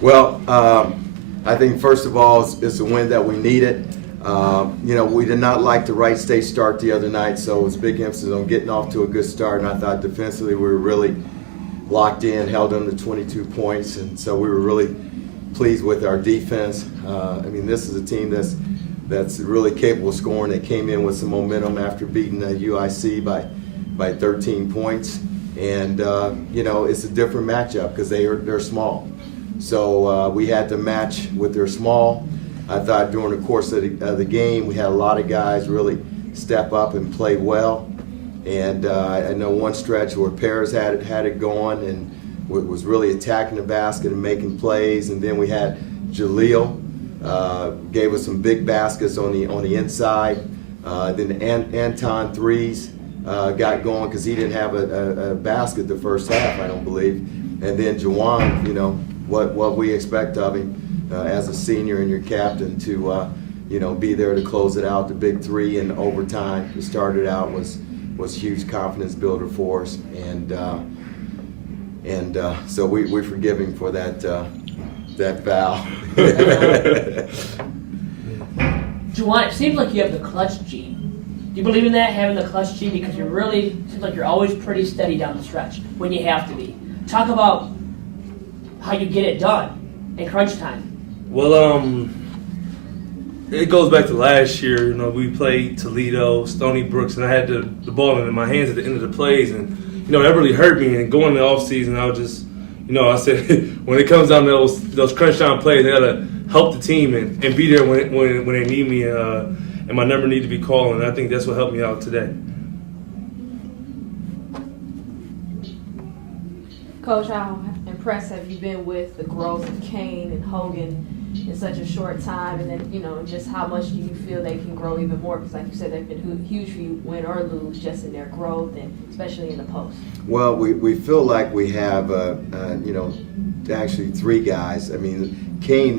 Well, I think first of all, it's a win that we needed. We did not like the Wright State start the other night, so it was big emphasis on getting off to a good start. And I thought defensively we were really locked in, held them to 22 points, and so we were really pleased with our defense. This is a team that's really capable of scoring. They came in with some momentum after beating UIC by 13 points, and it's a different matchup because they're small. So we had to match with their small. I thought during the course of the game we had a lot of guys really step up and play well. And I know one stretch where Paris had it going and was really attacking the basket and making plays. And then we had Jaleel gave us some big baskets on the inside. Then Anton threes got going because he didn't have a basket the first half, I don't believe. And then Juwan, what we expect of him as a senior and your captain to be there to close it out. The big three in overtime to start it out was huge confidence builder for us, and so we forgive him for that foul. Juwan, it seems like you have the clutch gene. Do you believe in that, having the clutch gene? Because seems like you're always pretty steady down the stretch when you have to be. Talk about how you get it done in crunch time. Well, it goes back to last year. We played Toledo, Stony Brooks, and I had the ball in my hands at the end of the plays, and that really hurt me. And going in the offseason, I was just, I said when it comes down to those crunch time plays, I gotta help the team and be there when they need me, and my number need to be called. And I think that's what helped me out today. Coach, how impressed have you been with the growth of Kane and Hogan in such a short time, and then just how much do you feel they can grow even more? Because like you said, they've been huge for you, win or lose, just in their growth and especially in the post. Well, we feel like we have actually three guys. Kane,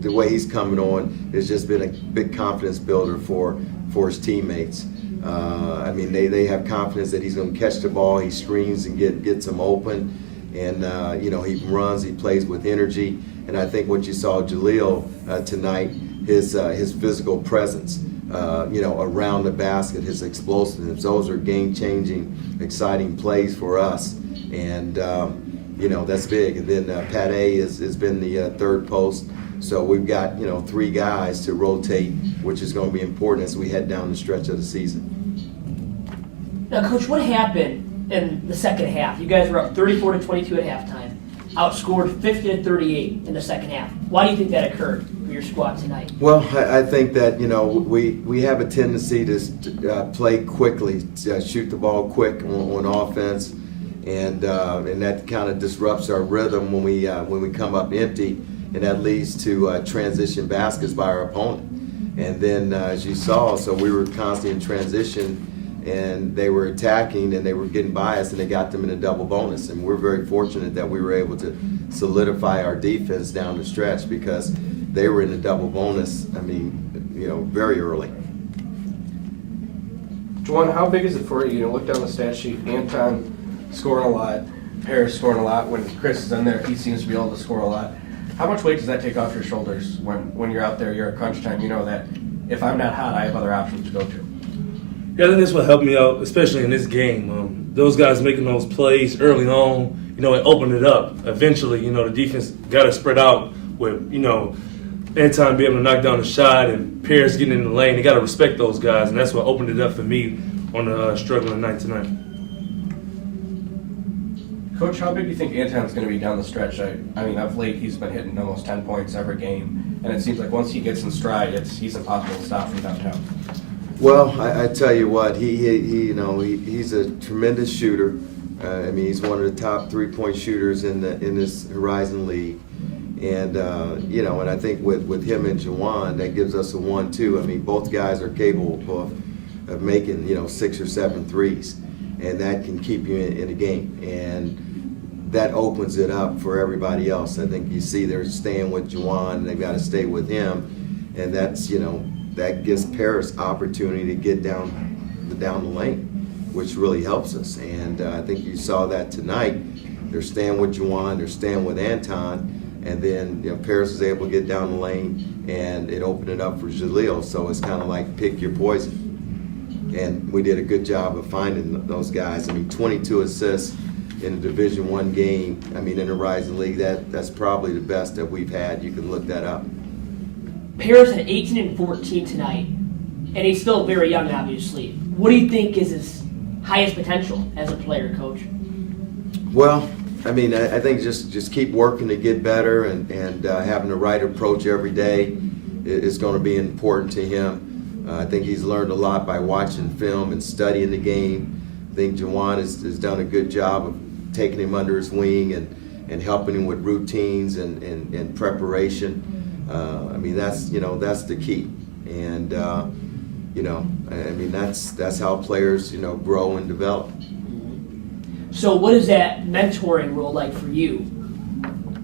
the way he's coming on has just been a big confidence builder for his teammates. They have confidence that he's going to catch the ball. He screens and gets them open, and he runs. He plays with energy. And I think what you saw Jaleel tonight, his physical presence, around the basket, his explosiveness, those are game-changing, exciting plays for us. And, that's big. And then Pat A has been the third post. So we've got, three guys to rotate, which is going to be important as we head down the stretch of the season. Now, Coach, what happened in the second half? You guys were up 34-22 at halftime. Outscored 50-38 in the second half. Why do you think that occurred for your squad tonight? Well, I think that we have a tendency to play quickly, shoot the ball quick on offense, and that kind of disrupts our rhythm when we come up empty, and that leads to transition baskets by our opponent. And then as you saw, so we were constantly in transition. And they were attacking, and they were getting by us, and they got them in a double bonus. And we're very fortunate that we were able to solidify our defense down the stretch because they were in the double bonus, very early. Juwan, how big is it for you? Look down the stat sheet. Anton scoring a lot, Paris scoring a lot. When Chris is in there, he seems to be able to score a lot. How much weight does that take off your shoulders when you're out there, you're at crunch time, that if I'm not hot, I have other options to go to? Yeah, I think that's what helped me out, especially in this game. Those guys making those plays early on, it opened it up. Eventually, the defense got to spread out with, Anton being able to knock down the shot and Paris getting in the lane. They got to respect those guys, and that's what opened it up for me on a struggling night tonight. Coach, how big do you think Anton's going to be down the stretch? Of late, he's been hitting almost 10 points every game, and it seems like once he gets in stride, he's impossible to stop from downtown. Well, I tell you what, he's a tremendous shooter. He's one of the top 3-point shooters in this Horizon League, and and I think with him and Juwan, that gives us a 1-2. Both guys are capable of making 6 or 7 threes, and that can keep you in the game, and that opens it up for everybody else. I think you see they're staying with Juwan, they've got to stay with him, and that's that gives Paris opportunity to get down the lane, which really helps us. And I think you saw that tonight. They're staying with Juwan, they're staying with Anton, And then, Paris was able to get down the lane, and it opened it up for Jaleel. So it's kind of like pick your poison. And we did a good job of finding those guys. 22 assists in a Division I game. In the Rising League, that's probably the best that we've had. You can look that up. Paris had 18 and 14 tonight, and he's still very young, obviously. What do you think is his highest potential as a player, Coach? Well, I think just keep working to get better, and having the right approach every day is going to be important to him. I think he's learned a lot by watching film and studying the game. I think Juwan has done a good job of taking him under his wing and helping him with routines and preparation. That's the key. And that's how players grow and develop. So what is that mentoring role like for you,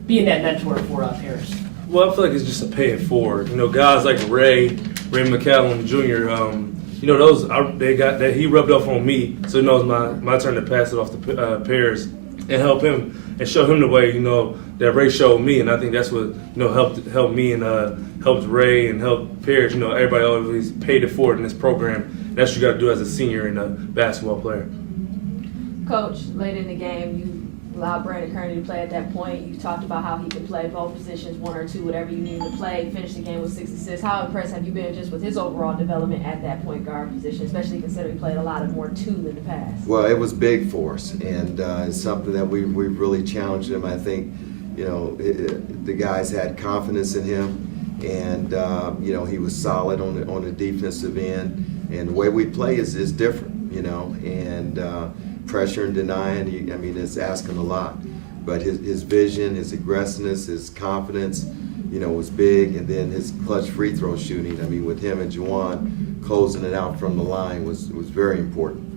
being that mentor for Paris? Well, I feel like it's just a pay it forward. Guys like Ray McCallum Jr. Those they got that he rubbed off on me, so it was my turn to pass it off to Paris and help him and show him the way that Ray showed me, and I think that's what helped me and helped Ray and helped Paris. Everybody always paid it forward in this program. And that's what you got to do as a senior and a basketball player. Coach, late in the game, you allowed Brandon Kearney to play at that point. You talked about how he could play both positions, one or two, whatever you needed to play. Finished the game with 6 assists. How impressed have you been just with his overall development at that point guard position, especially considering he played a lot of more two in the past? Well, it was big for us, and it's something that we've really challenged him. I think, the guys had confidence in him, and he was solid on the defensive end, and the way we play is different, and pressure and denying, it's asking a lot. But his vision, his aggressiveness, his confidence, was big. And then his clutch free throw shooting, with him and Juwan closing it out from the line was very important.